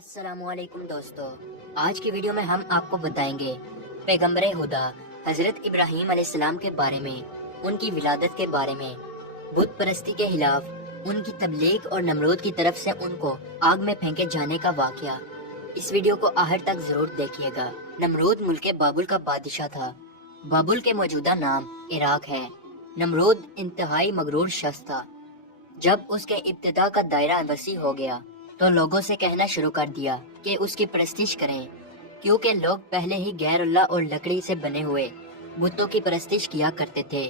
अस्सलाम वालेकुम दोस्तों, आज की वीडियो में हम आपको बताएंगे पैगंबर खुदा हजरत इब्राहीम अलैहिस्सलाम के बारे में, उनकी विलादत के बारे में, बुत परस्ती के खिलाफ उनकी तबलीग और नमरूद की तरफ से उनको आग में फेंके जाने का वाकया। इस वीडियो को आखिर तक जरूर देखिएगा। नमरूद मुल्क बाबुल का बादशाह था। बाबुल के मौजूदा नाम इराक है। नमरूद इंतहाई मगरूर शख्स था। जब उसके इब्तिदा का दायरा वसी हो गया तो लोगों से कहना शुरू कर दिया कि उसकी परस्तिश करें, क्योंकि लोग पहले ही गैर अल्लाह और लकड़ी से बने हुए बुतों की परस्तिश किया करते थे।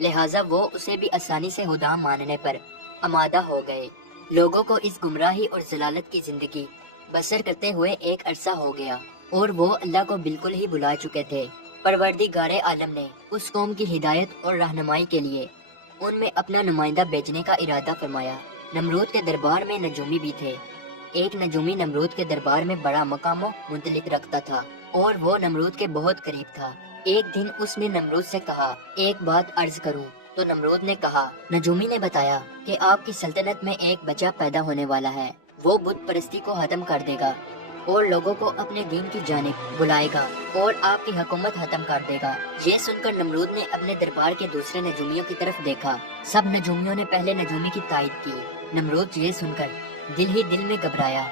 लिहाजा वो उसे भी आसानी से खुदा मानने पर आमादा हो गए। लोगों को इस गुमराही और जलालत की जिंदगी बसर करते हुए एक अरसा हो गया और वो अल्लाह को बिल्कुल ही भुला चुके थे। परवरदिगारे आलम ने उस कौम की हिदायत और रहनुमाई के लिए उनमें अपना नुमाइंदा भेजने का इरादा फरमाया। नमरूद के दरबार में नजूमी भी थे। एक नजूमी नमरूद के दरबार में बड़ा मकाम मुंतलिक रखता था और वो नमरूद के बहुत करीब था। एक दिन उसने नमरूद से कहा, एक बात अर्ज करूं? तो नमरूद ने कहा। नजूमी ने बताया कि आपकी सल्तनत में एक बच्चा पैदा होने वाला है। वो बुत परस्ती को खत्म कर देगा और लोगों को अपने दीन की जानिब बुलाएगा और आपकी हुकूमत खत्म कर देगा। ये सुनकर नमरूद ने अपने दरबार के दूसरे नजूमियों की तरफ देखा। सब नजूमियों ने पहले नजूमी की तायद की। नमरूद ये सुनकर दिल ही दिल में घबराया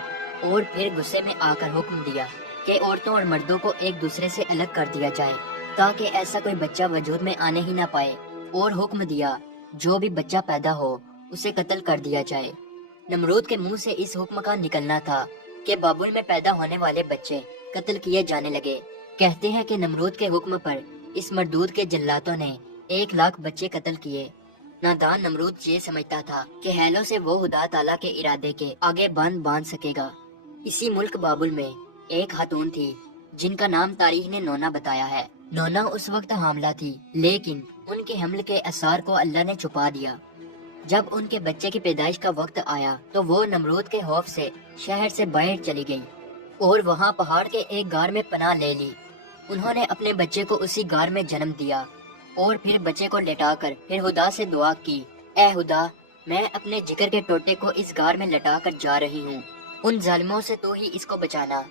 और फिर गुस्से में आकर हुक्म दिया कि औरतों और मर्दों को एक दूसरे से अलग कर दिया जाए ताकि ऐसा कोई बच्चा वजूद में आने ही ना पाए, और हुक्म दिया जो भी बच्चा पैदा हो उसे कत्ल कर दिया जाए। नमरूद के मुंह से इस हुक्म का निकलना था कि बाबुल में पैदा होने वाले बच्चे कत्ल किए जाने लगे। कहते हैं कि नमरूद के हुक्म पर इस मरदूद के जल्लातों ने 1 लाख बच्चे कत्ल किए। नादान नमरूद ये समझता था कि हैलों से वो खुदा ताला के इरादे के आगे बांध सकेगा। इसी मुल्क बाबुल में एक खातून थी जिनका नाम तारीख ने नोना बताया है। नोना उस वक्त हामला थी, लेकिन उनके हमल के असर को अल्लाह ने छुपा दिया। जब उनके बच्चे की पैदाइश का वक्त आया तो वो नमरूद के खौफ से शहर से बाहर चली गई और वहाँ पहाड़ के एक गार में पनाह ले ली। उन्होंने अपने बच्चे को उसी गार में जन्म दिया और फिर बच्चे को लेटाकर फिर खुदा से दुआ की, ऐ खुदा, मैं अपने जिगर के टोटे को इस गार में लटा कर जा रही हूँ। उन जालिमों से तो ही इसको बचाना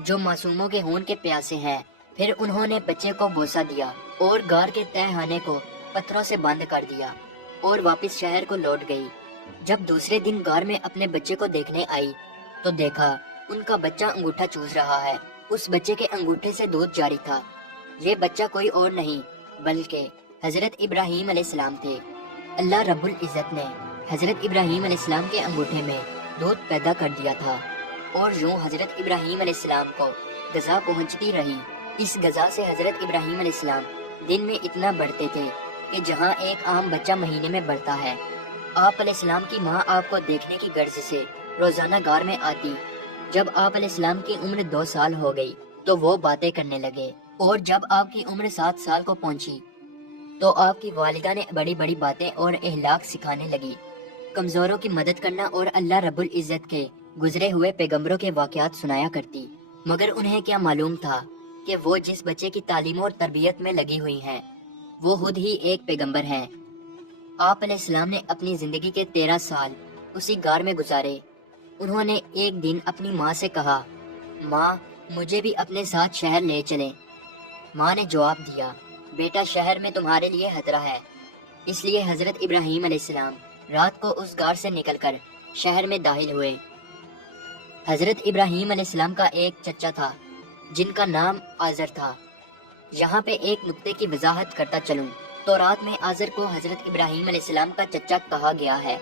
जो मासूमों के खून के प्यासे हैं। फिर उन्होंने बच्चे को बोसा दिया और गार के तहखाने को पत्थरों से बंद कर दिया और वापस शहर को लौट गई। जब दूसरे दिन गार में अपने बच्चे को देखने आई तो देखा उनका बच्चा अंगूठा चूस रहा है। उस बच्चे के अंगूठे से दूध जारी था। ये बच्चा कोई और नहीं बल्कि हजरत इब्राहीम अलैहिस्सलाम थे। अल्लाह रब्बुल इज़्ज़त ने हजरत इब्राहीम अलैहिस्सलाम के अंगूठे में दूध पैदा कर दिया था और यूं हजरत इब्राहीम अलैहिस्सलाम को गज़ा पहुंचती रही। इस गज़ा से हजरत इब्राहीम अलैहिस्सलाम दिन में इतना बढ़ते थे कि जहां एक आम बच्चा महीने में बढ़ता है। आप अलैहिस्सलाम की माँ आपको देखने की गर्ज से रोजाना गार में आती। जब आप अलैहिस्सलाम की उम्र 2 साल हो गई तो वो बातें करने लगे, और जब आपकी उम्र 7 साल को पहुंची तो आपकी वालिदा ने बड़ी बड़ी बातें और अहलाक सिखाने लगी। कमजोरों की मदद करना और अल्लाह रब्बुल इज़्ज़त के गुजरे हुए पैगंबरों के वाकयात सुनाया करती। मगर उन्हें क्या मालूम था कि वो जिस बच्चे की तालीम और तरबियत में लगी हुई हैं वो खुद ही एक पैगंबर हैं। आप अलैहिस्सलाम ने अपनी जिंदगी के 13 साल उसी गार में गुजारे। उन्होंने एक दिन अपनी माँ से कहा, माँ, मुझे भी अपने साथ शहर ले चलें। माँ ने जवाब दिया, बेटा, शहर में तुम्हारे लिए खतरा है। इसलिए हजरत इब्राहीम अलैहिस्सलाम रात को उस गार से निकलकर शहर में दाखिल हुए। हजरत इब्राहीम अलैहिस्सलाम का एक चचा था जिनका नाम आजर था। यहाँ पे एक नुक्ते की वजाहत करता चलूं तो रात में आजर को हजरत इब्राहीम अलैहिस्सलाम का चचा कहा गया है,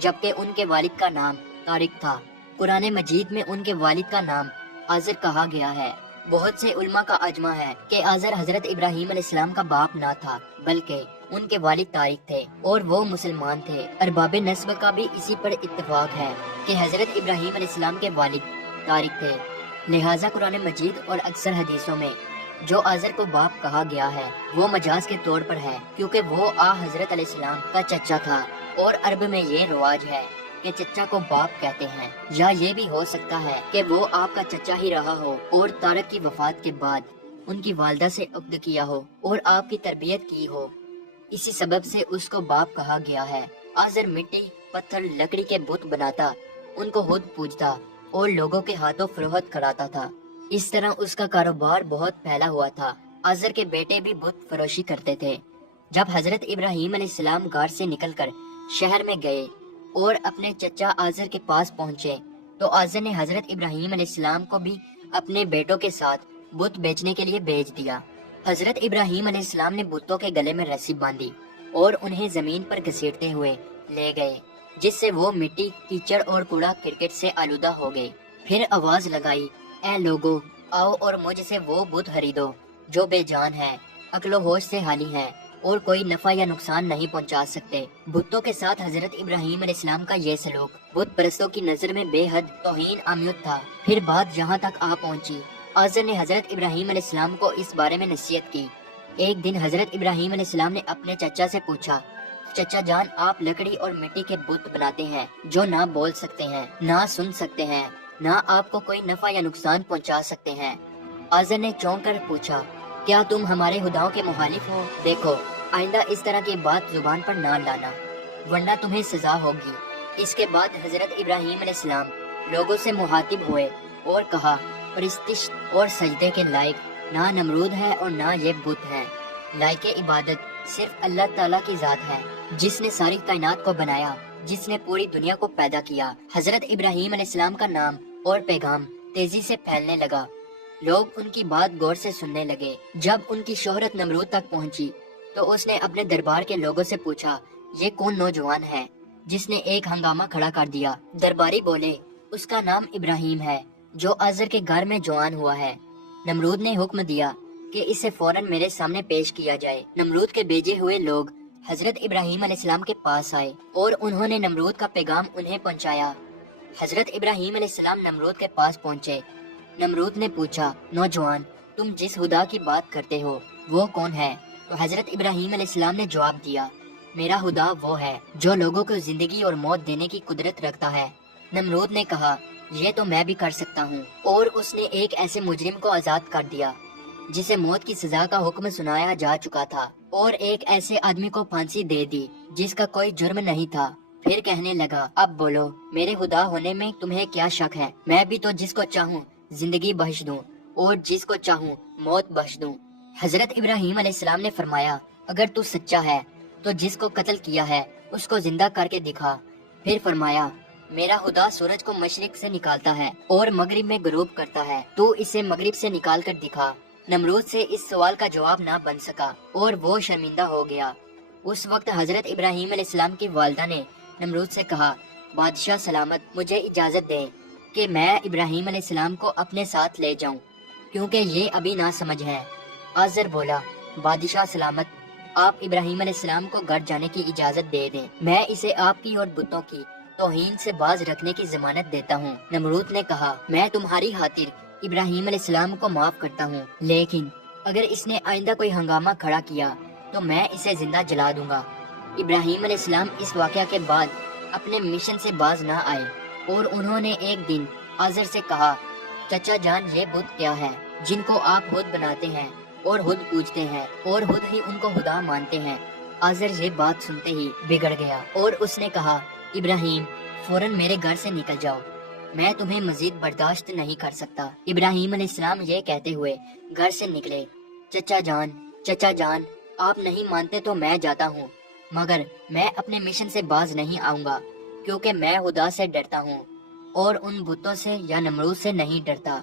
जबकि उनके वालिद का नाम तारिक था। कुरान मजीद में उनके वालिद का नाम आजर कहा गया है। बहुत से उल्मा का अजमा है कि आजर हजरत इब्राहीम अलैहिस्सलाम का बाप ना था बल्कि उनके वालिद तारिक थे और वो मुसलमान थे। अरबाब नस्ब का भी इसी पर इत्तेफाक है कि हजरत इब्राहीम अलैहिस्सलाम के वालिद तारिक थे। लिहाजा कुरान मजीद और अक्सर हदीसों में जो आजर को बाप कहा गया है वो मजाज के तौर पर है, क्योंकि वो हजरत अलैहिस्सलाम का चचा था और अरब में ये रिवाज है कि चचा को बाप कहते हैं। या ये भी हो सकता है कि वो आपका चचा ही रहा हो और तारक की वफात के बाद उनकी वालदा से अक्द किया हो और आपकी तरबियत की हो। इसी सबब से उसको बाप कहा गया है। आजर मिट्टी, पत्थर, लकड़ी के बुत बनाता, उनको खुद पूजता और लोगों के हाथों फरोख्त कराता था। इस तरह उसका कारोबार बहुत फैला हुआ था। आज़र के बेटे भी बुत फरोशी करते थे। जब हजरत इब्राहीम अलैहिस्सलाम गार से निकलकर शहर में गए और अपने चचा आज़र के पास पहुंचे, तो आज़र ने हजरत इब्राहीम अलैहिस्सलाम को भी अपने बेटों के साथ बुत बेचने के लिए भेज दिया। हजरत इब्राहीम अलैहिस्सलाम ने बुतों के गले में रस्सी बांधी और उन्हें जमीन पर घसीटते हुए ले गए, जिससे वो मिट्टी, कीचड़ और कूड़ा क्रिकेट से आलूदा हो गए। फिर आवाज लगाई, ऐ लोगो, आओ और मुझसे वो बुत खरीदो जो बेजान है, अक्लो होश से हाली है और कोई नफा या नुकसान नहीं पहुंचा सकते। बुतों के साथ हजरत इब्राहीम अलैहिस्सलाम का ये सलूक बुत परस्तों की नजर में बेहद तौहीन आमियत था। फिर बात जहाँ तक आ पहुंची, आज़र ने हजरत इब्राहीम अलैहिस्सलाम को इस बारे में नसीहत की। एक दिन हजरत इब्राहीम अलैहिस्सलाम ने अपने चचा से पूछा, चचा जान, आप लकड़ी और मिट्टी के बुत बनाते हैं जो ना बोल सकते हैं, ना सुन सकते हैं, ना आपको कोई नफा या नुकसान पहुंचा सकते हैं। आज़र ने चौंक कर पूछा, क्या तुम हमारे खुदाओं के मुखालिफ हो? देखो, आइंदा इस तरह की बात जुबान पर ना लाना, वरना तुम्हें सजा होगी। इसके बाद हजरत इब्राहीम अलैहिस्सलाम लोगों से मुहातिब हुए और कहा, परिस्तिश और सजदे के लायक ना नमरूद है और ना ये बुत है। लायक इबादत सिर्फ अल्लाह ताला की जात है, जिसने सारी कायनात को बनाया, जिसने पूरी दुनिया को पैदा किया। हजरत इब्राहीम अलैहिस्सलाम का नाम और पैगाम तेजी से फैलने लगा। लोग उनकी बात गौर से सुनने लगे। जब उनकी शोहरत नमरूद तक पहुंची, तो उसने अपने दरबार के लोगों से पूछा, ये कौन नौजवान है जिसने एक हंगामा खड़ा कर दिया? दरबारी बोले, उसका नाम इब्राहीम है, जो आज़र के घर में जवान हुआ है। नमरूद ने हुक्म दिया कि इसे फौरन मेरे सामने पेश किया जाए। नमरूद के भेजे हुए लोग हजरत इब्राहीम अलैहिस्सलाम के पास आए और उन्होंने नमरूद का पैगाम उन्हें पहुंचाया। हजरत इब्राहीम अलैहिस्सलाम नमरूद के पास पहुंचे। नमरूद ने पूछा, नौजवान, तुम जिस खुदा की बात करते हो वो कौन है? तो हजरत इब्राहीम अलैहिस्सलाम ने जवाब दिया, मेरा खुदा वो है जो लोगों को जिंदगी और मौत देने की कुदरत रखता है। नमरूद ने कहा, ये तो मैं भी कर सकता हूँ। और उसने एक ऐसे मुजरिम को आजाद कर दिया जिसे मौत की सजा का हुक्म सुनाया जा चुका था, और एक ऐसे आदमी को फांसी दे दी जिसका कोई जुर्म नहीं था। फिर कहने लगा, अब बोलो, मेरे खुदा होने में तुम्हें क्या शक है? मैं भी तो जिसको चाहूँ जिंदगी बख्श दूं और जिसको चाहूँ मौत बख्श दूं। हजरत इब्राहीम अलैहिस्सलाम ने फरमाया, अगर तू सच्चा है तो जिसको कत्ल किया है उसको जिंदा करके दिखा। फिर फरमाया, मेरा खुदा सूरज को मशरिक से निकालता है और मगरिब में गुरूब करता है, तू इसे मगरिब से निकाल कर दिखा। नमरूद से इस सवाल का जवाब ना बन सका और वो शर्मिंदा हो गया। उस वक्त हजरत इब्राहीम अलैहिस्सलाम की वालिदा ने नमरूद से कहा, बादशाह सलामत, मुझे इजाजत दे कि मैं इब्राहीम अलैहिस्सलाम को अपने साथ ले जाऊं, क्योंकि ये अभी ना समझ है। आज़र बोला, बादशाह सलामत, आप इब्राहीम अलैहिस्सलाम को घर जाने की इजाजत दे दें, मैं इसे आपकी और बुतों की तौहीन से बाज रखने की जमानत देता हूँ। नमरूद ने कहा, मैं तुम्हारी खातिर इब्राहीम अलैहिस्सलाम को माफ करता हूँ, लेकिन अगर इसने आइंदा कोई हंगामा खड़ा किया तो मैं इसे जिंदा जला दूंगा। इब्राहीम अलैहिस्सलाम इस वाक़या के बाद अपने मिशन से बाज ना आए और उन्होंने एक दिन आज़र से कहा, चचा जान, ये बुत क्या है जिनको आप खुद बनाते हैं और खुद पूजते हैं और खुद ही उनको खुदा मानते हैं? आज़र ये बात सुनते ही बिगड़ गया और उसने कहा, इब्राहीम, फौरन मेरे घर से निकल जाओ, मैं तुम्हें मजीद बर्दाश्त नहीं कर सकता। इब्राहीम अलैहिस्सलाम ये कहते हुए घर से निकले। चचा जान, आप नहीं मानते तो मैं जाता हूँ, मगर मैं अपने मिशन से बाज नहीं आऊंगा, क्योंकि मैं खुदा से डरता हूँ और उन बुतों से या नमरूद से नहीं डरता।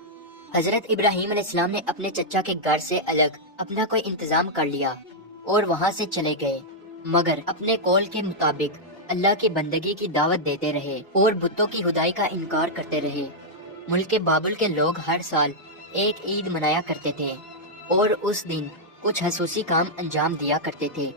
हजरत इब्राहीम अलैहिस्सलाम ने अपने चचा के घर से अलग अपना कोई इंतजाम कर लिया और वहाँ से चले गए, मगर अपने कौल के मुताबिक अल्लाह की बंदगी की दावत देते रहे और बुतों की खुदाई का इनकार करते रहे। मुल्क बाबुल के लोग हर साल एक ईद मनाया करते थे और उस दिन कुछ खसूसी काम अंजाम दिया करते थे।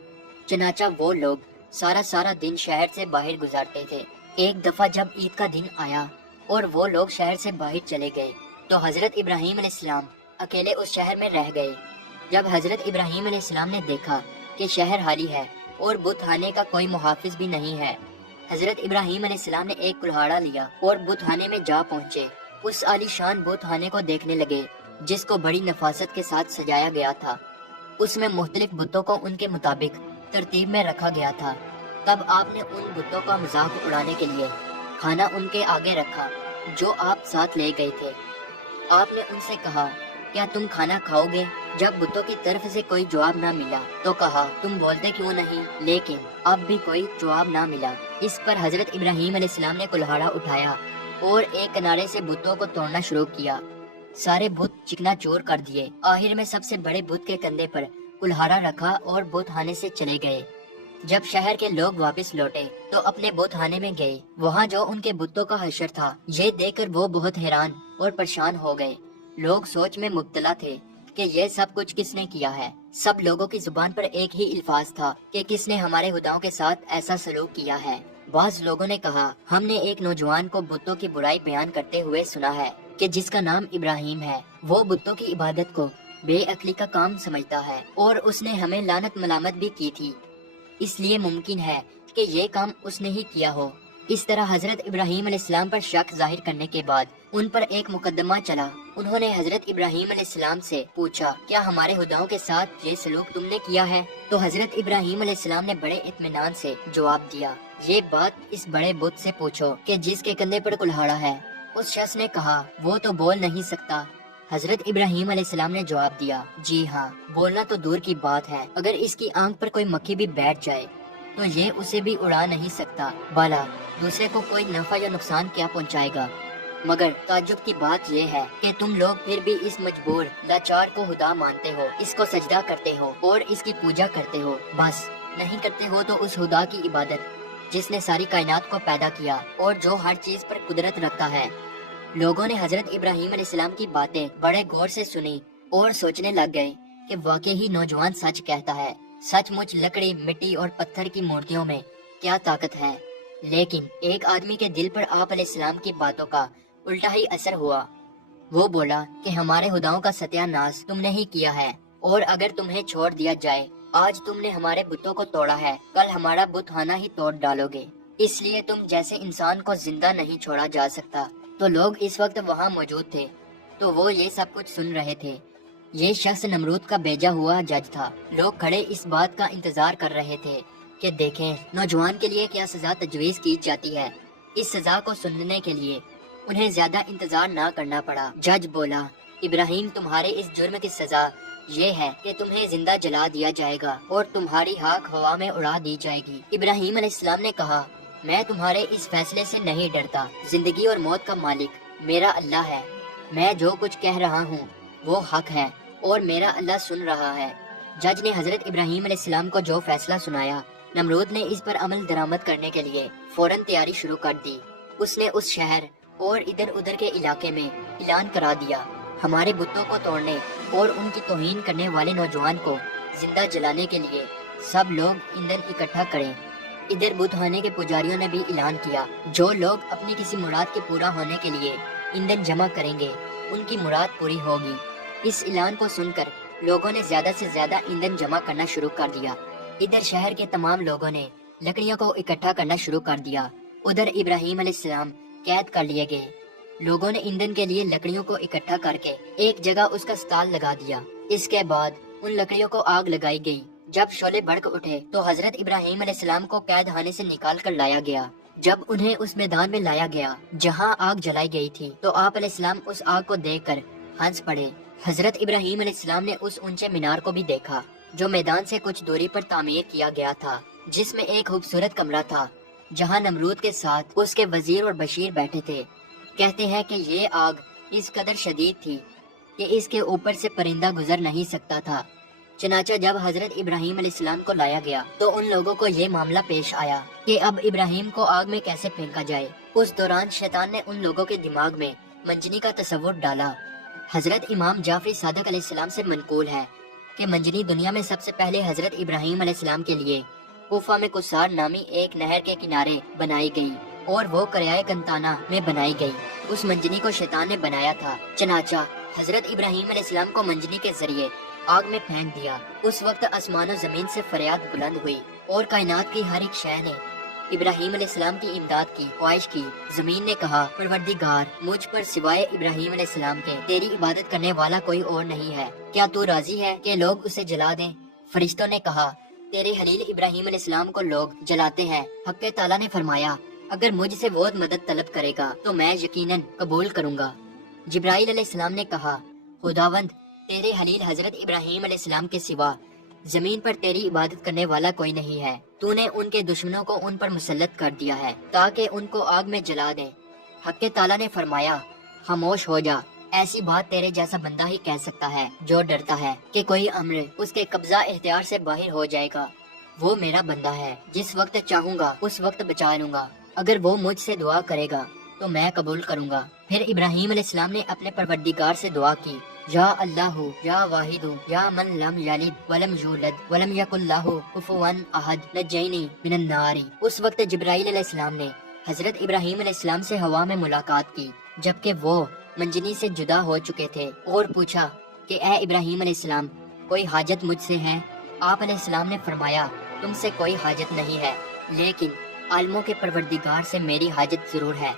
चनाचा वो लोग सारा दिन शहर से बाहर गुजारते थे। एक दफा जब ईद का दिन आया और वो लोग शहर से बाहर चले गए, तो हजरत इब्राहीम अलैहिस्सलाम अकेले उस शहर में रह गए। जब हजरत इब्राहीम अलैहिस्सलाम ने देखा कि शहर खाली है और बुतखाने का कोई मुहाफिज भी नहीं है, हजरत इब्राहीम अलैहिस्सलाम ने एक कुल्हाड़ा लिया और बुतखाने में जा पहुँचे। उस आलीशान बुतखाने को देखने लगे जिसको बड़ी नफासत के साथ सजाया गया था। उसमें मुख्तलिफ बुतों को उनके मुताबिक तरतीब में रखा गया था। तब आपने उन बुतों का मजाक उड़ाने के लिए खाना उनके आगे रखा जो आप साथ ले गए थे। आपने उनसे कहा, क्या तुम खाना खाओगे? जब बुतों की तरफ से कोई जवाब ना मिला तो कहा, तुम बोलते क्यों नहीं? लेकिन अब भी कोई जवाब ना मिला। इस पर हजरत इब्राहीम अलैहिस्सलाम ने कुल्हाड़ा उठाया और एक किनारे से बुतों को तोड़ना शुरू किया। सारे बुत चिकनाचूर कर दिए। आखिर में सबसे बड़े बुत के कंधे पर कुल्हाड़ा रखा और बुतखाने से चले गए। जब शहर के लोग वापस लौटे तो अपने बुतखाने में गए। वहाँ जो उनके बुतों का हशर था, ये देखकर वो बहुत हैरान और परेशान हो गए। लोग सोच में मुब्तला थे कि ये सब कुछ किसने किया है। सब लोगों की जुबान पर एक ही अल्फाज था कि किसने हमारे खुदाओं के साथ ऐसा सलूक किया है। बाज लोगों ने कहा, हमने एक नौजवान को बुतों की बुराई बयान करते हुए सुना है कि जिसका नाम इब्राहिम है। वो बुतों की इबादत को बेअक्ली का काम समझता है और उसने हमें लानत मलामत भी की थी। इसलिए मुमकिन है कि ये काम उसने ही किया हो। इस तरह हजरत इब्राहीम अलैहिस्सलाम पर शक जाहिर करने के बाद उन पर एक मुकदमा चला। उन्होंने हजरत इब्राहीम अलैहिस्सलाम से पूछा, क्या हमारे खुदाओं के साथ ये सलूक तुमने किया है? तो हजरत इब्राहीम अलैहिस्सलाम ने बड़े इत्मीनान से जवाब दिया, ये बात इस बड़े बुत से पूछो कि जिसके कंधे पर कुल्हाड़ा है। उस शख्स ने कहा, वो तो बोल नहीं सकता। हजरत इब्राहीम अलैहिस्सलाम ने जवाब दिया, जी हाँ, बोलना तो दूर की बात है, अगर इसकी आंख पर कोई मक्खी भी बैठ जाए तो ये उसे भी उड़ा नहीं सकता। भला दूसरे को कोई नफा या नुकसान क्या पहुंचाएगा? मगर ताज्जुब की बात ये है कि तुम लोग फिर भी इस मजबूर लाचार को खुदा मानते हो, इसको सजदा करते हो और इसकी पूजा करते हो। बस नहीं करते हो तो उस खुदा की इबादत जिसने सारी कायनात को पैदा किया और जो हर चीज पर कुदरत रखता है। लोगों ने हजरत इब्राहीम अलैहिस्सलाम की बातें बड़े गौर से सुनी और सोचने लग गए कि वाकई ही नौजवान सच कहता है। सचमुच लकड़ी, मिट्टी और पत्थर की मूर्तियों में क्या ताकत है। लेकिन एक आदमी के दिल पर आप अलैहिस्सलाम की बातों का उल्टा ही असर हुआ। वो बोला कि हमारे खुदाओं का सत्यानाश तुमने ही किया है, और अगर तुम्हें छोड़ दिया जाए, आज तुमने हमारे बुतों को तोड़ा है, कल हमारा बुतखाना ही तोड़ डालोगे। इसलिए तुम जैसे इंसान को जिंदा नहीं छोड़ा जा सकता। तो लोग इस वक्त वहाँ मौजूद थे, तो वो ये सब कुछ सुन रहे थे। ये शख्स नमरूद का भेजा हुआ जज था। लोग खड़े इस बात का इंतजार कर रहे थे कि देखें नौजवान के लिए क्या सजा तजवीज की जाती है। इस सजा को सुनने के लिए उन्हें ज्यादा इंतजार ना करना पड़ा। जज बोला, इब्राहिम, तुम्हारे इस जुर्म की सजा ये है कि तुम्हें जिंदा जला दिया जाएगा और तुम्हारी खाक हवा में उड़ा दी जाएगी। इब्राहिम अलैहिस्सलाम ने कहा, मैं तुम्हारे इस फैसले से नहीं डरता। जिंदगी और मौत का मालिक मेरा अल्लाह है। मैं जो कुछ कह रहा हूँ वो हक है और मेरा अल्लाह सुन रहा है। जज ने हजरत इब्राहीम अलैहिस्सलाम को जो फैसला सुनाया, नमरूद ने इस पर अमल दरामद करने के लिए फौरन तैयारी शुरू कर दी। उसने उस शहर और इधर उधर के इलाके में ऐलान करा दिया, हमारे बुतों को तोड़ने और उनकी तौहीन करने वाले नौजवान को जिंदा जलाने के लिए सब लोग ईंधन इकट्ठा करें। इधर बुतखाने के पुजारियों ने भी ऐलान किया, जो लोग अपनी किसी मुराद के पूरा होने के लिए ईंधन जमा करेंगे, उनकी मुराद पूरी होगी। इस ऐलान को सुनकर लोगों ने ज्यादा से ज्यादा ईंधन जमा करना शुरू कर दिया। इधर शहर के तमाम लोगों ने लकड़ियों को इकट्ठा करना शुरू कर दिया। उधर इब्राहीम अलैहिस्सलाम कैद कर लिए गए। लोगों ने ईंधन के लिए लकड़ियों को इकट्ठा करके एक जगह उसका स्टाल लगा दिया। इसके बाद उन लकड़ियों को आग लगाई गई। जब शोले भड़क उठे तो हजरत इब्राहीम अलैहिस्सलाम को कैद खाने से निकाल कर लाया गया। जब उन्हें उस मैदान में लाया गया जहां आग जलाई गई थी, तो आप अलैहिस्सलाम उस आग को देखकर हंस पड़े। हजरत इब्राहीम अलैहिस्सलाम ने उस ऊंचे मीनार को भी देखा जो मैदान से कुछ दूरी पर तामीर किया गया था, जिसमें एक खूबसूरत कमरा था जहां नमरूद के साथ उसके वजीर और बशीर बैठे थे। कहते हैं कि ये आग इस कदर शदीद थी कि इसके ऊपर से परिंदा गुजर नहीं सकता था। चनाचा जब हजरत इब्राहीम अलैहिस्सलाम को लाया गया तो उन लोगों को ये मामला पेश आया कि अब इब्राहीम को आग में कैसे फेंका जाए। उस दौरान शैतान ने उन लोगों के दिमाग में मंजनी का तस्वुर डाला। हजरत इमाम जाफरी सादिक अलैहिस्सलाम से मनकूल है कि मंजनी दुनिया में सबसे पहले हजरत इब्राहीम अलैहिस्सलाम के लिए कूफा में कुसार नामी एक नहर के किनारे बनाई गई और वो करियाए कंताना में बनाई गई। उस मंजनी को शैतान ने बनाया था। चनाचा हजरत इब्राहीम अलैहिस्सलाम को मंजनी के जरिए आग में फेंक दिया। उस वक्त आसमान और जमीन से फरियाद बुलंद हुई और कायनात की हर एक शय ने इब्राहीम अलैहिस्सलाम की इमदाद की ख्वाहिश की। जमीन ने कहा, परवरदिगार, मुझ पर सिवाय इब्राहीम अलैहिस्सलाम के तेरी इबादत करने वाला कोई और नहीं है। क्या तू राजी है कि लोग उसे जला दें? फरिश्तों ने कहा, तेरे हलील इब्राहीम अलैहिस्सलाम को लोग जलाते हैं। हक़ ताला ने फरमाया, اگر مجھ سے وہ مدد طلب کرے گا تو میں یقیناً قبول کروں گا۔ جبرائیل علیہ السلام نے کہا، خداوند، تیرے خلیل حضرت ابراہیم علیہ السلام کے سوا زمین پر تیری عبادت کرنے والا کوئی نہیں ہے۔ تو نے ان کے دشمنوں کو ان پر مسلط کر دیا ہے تاکہ ان کو آگ میں جلا دیں۔ حق تعالیٰ نے فرمایا، خاموش ہو جا، ایسی بات تیرے جیسا بندہ ہی کہہ سکتا ہے جو ڈرتا ہے کہ کوئی امر اس کے قبضہ اختیار سے باہر ہو جائے گا۔ وہ میرا بندہ ہے، جس وقت چاہوں گا اس وقت بچا لوں گا۔ اگر وہ مجھ سے دعا کرے گا تو میں قبول کروں گا۔ پھر ابراہیم علیہ السلام نے اپنے پروردگار سے دعا کی، یا اللہ یا واحد یا من لم یلد ولم یولد ولم یکن لہ کفوا احد نجینی من النار۔ اس وقت جبرائیل علیہ السلام نے حضرت ابراہیم علیہ السلام سے ہوا میں ملاقات کی جبکہ وہ منجنی سے جدا ہو چکے تھے، اور پوچھا کہ اے ابراہیم علیہ السلام، کوئی حاجت مجھ سے ہے؟ آپ علیہ السلام نے فرمایا، تم سے کوئی حاجت نہیں ہے، لیکن عالموں کے پروردگار سے میری حاجت ضرور ہے۔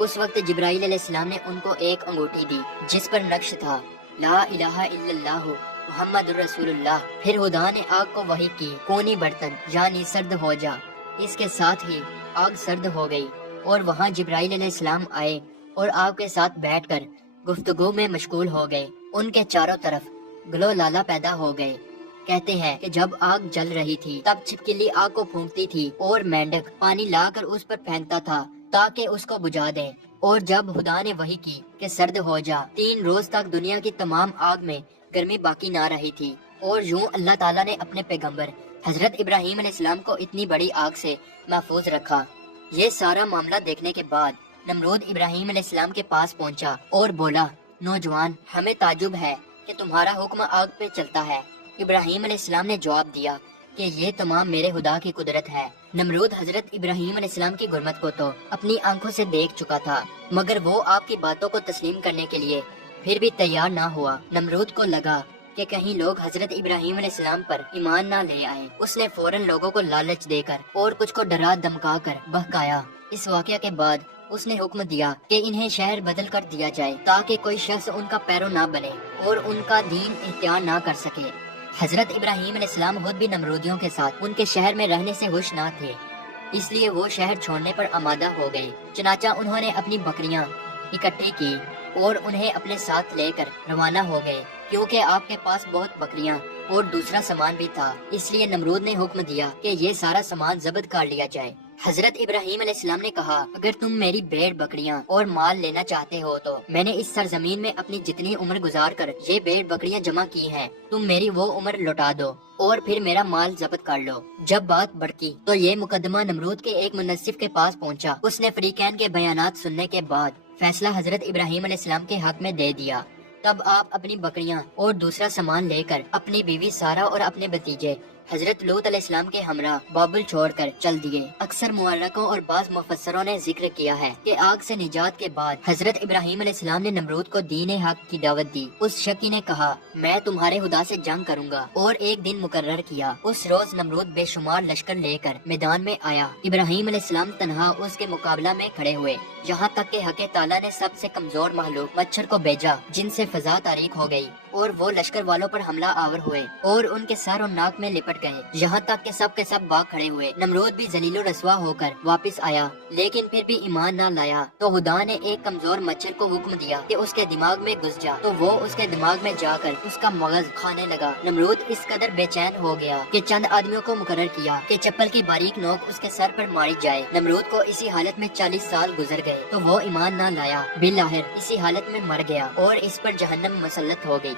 اس وقت جبرائیل علیہ السلام نے ان کو ایک انگوٹھی دی جس پر نقش تھا، لا الہ الا اللہ محمد رسول اللہ۔ پھر خدا نے آگ کو وحی کی، کونی برتن یعنی سرد ہو جا۔ اس کے ساتھ ہی آگ سرد ہو گئی اور وہاں جبرائیل علیہ السلام آئے اور آگ کے ساتھ بیٹھ کر گفتگو میں مشغول ہو گئے۔ ان کے چاروں طرف گلو لالا پیدا ہو گئے۔ کہتے ہیں کہ جب آگ جل رہی تھی تب چھپکلی آگ کو پھونکتی تھی اور مینڈک پانی لا کر اس پر پھینکتا تھا تاکہ اس کو بجھا دیں۔ اور جب خدا نے وحی کی کہ سرد ہو جا، 3 روز تک دنیا کی تمام آگ میں گرمی باقی نہ رہی تھی۔ اور یوں اللہ تعالیٰ نے اپنے پیغمبر حضرت ابراہیم علیہ السلام کو اتنی بڑی آگ سے محفوظ رکھا۔ یہ سارا معاملہ دیکھنے کے بعد نمرود ابراہیم علیہ السلام کے پاس پہنچا اور بولا، نوجوان، ہمیں تعجب ہے کہ تمہارا حکم آگ پہ چلتا ہے۔ ابراہیم علیہ السلام نے جواب دیا کہ یہ تمام میرے خدا کی قدرت ہے۔ نمرود حضرت ابراہیم علیہ السلام کی غربت کو تو اپنی آنکھوں سے دیکھ چکا تھا، مگر وہ آپ کی باتوں کو تسلیم کرنے کے لیے پھر بھی تیار نہ ہوا۔ نمرود کو لگا کہ کہیں لوگ حضرت ابراہیم علیہ السلام پر ایمان نہ لے آئے۔ اس نے فوراً لوگوں کو لالچ دے کر اور کچھ کو ڈرا دھمکا کر بہکایا۔ اس واقعہ کے بعد اس نے حکم دیا کہ انہیں شہر بدل کر دیا جائے تاکہ کوئی شخص ان کا پیرو نہ بنے اور ان کا دین اختیار نہ کر سکے۔ حضرت ابراہیم علیہ السلام خود بھی نمرودیوں کے ساتھ ان کے شہر میں رہنے سے خوش نہ تھے، اس لیے وہ شہر چھوڑنے پر آمادہ ہو گئے۔ چنانچہ انہوں نے اپنی بکریاں اکٹھی کی اور انہیں اپنے ساتھ لے کر روانہ ہو گئے، کیونکہ آپ کے پاس بہت بکریاں اور دوسرا سامان بھی تھا۔ اس لیے نمرود نے حکم دیا کہ یہ سارا سامان ضبط کر لیا جائے۔ حضرت ابراہیم علیہ السلام نے کہا، اگر تم میری بھیڑ بکریاں اور مال لینا چاہتے ہو تو میں نے اس سرزمین میں اپنی جتنی عمر گزار کر یہ بھیڑ بکریاں جمع کی ہیں، تم میری وہ عمر لوٹا دو اور پھر میرا مال ضبط کر لو۔ جب بات بڑھتی تو یہ مقدمہ نمرود کے ایک منصف کے پاس پہنچا۔ اس نے فریقین کے بیانات سننے کے بعد فیصلہ حضرت ابراہیم علیہ السلام کے حق میں دے دیا۔ تب آپ اپنی بکریاں اور دوسرا سامان لے کر اپنی بیوی سارا اور اپنے بھتیجے حضرت لوط علیہ السلام کے ہمراہ بابل چھوڑ کر چل دیے۔ اکثر مورخوں اور بعض مفسروں نے ذکر کیا ہے کہ آگ سے نجات کے بعد حضرت ابراہیم علیہ السلام نے نمرود کو دین حق کی دعوت دی۔ اس شکی نے کہا، میں تمہارے خدا سے جنگ کروں گا، اور ایک دن مقرر کیا۔ اس روز نمرود بے شمار لشکر لے کر میدان میں آیا۔ ابراہیم علیہ السلام تنہا اس کے مقابلہ میں کھڑے ہوئے، یہاں تک کہ حق تعالیٰ نے سب سے کمزور مخلوق مچھر کو بھیجا، جن سے فضا تاریک ہو گئی اور وہ لشکر والوں پر حملہ آور ہوئے اور ان کے سر اور ناک میں لپٹ گئے، یہاں تک کہ سب کے سب بھاگ کھڑے ہوئے۔ نمرود بھی ذلیل و رسوا ہو کر واپس آیا، لیکن پھر بھی ایمان نہ لایا۔ تو خدا نے ایک کمزور مچھر کو حکم دیا کہ اس کے دماغ میں گھس جا، تو وہ اس کے دماغ میں جا کر اس کا مغز کھانے لگا۔ نمرود اس قدر بے چین ہو گیا کہ چند آدمیوں کو مقرر کیا کہ چپل کی باریک نوک اس کے سر پر ماری جائے۔ نمرود کو اسی حالت میں 40 سال گزر گئے تو وہ ایمان نہ لایا، بالآخر اسی حالت میں مر گیا اور اس پر جہنم مسلط ہو گئی۔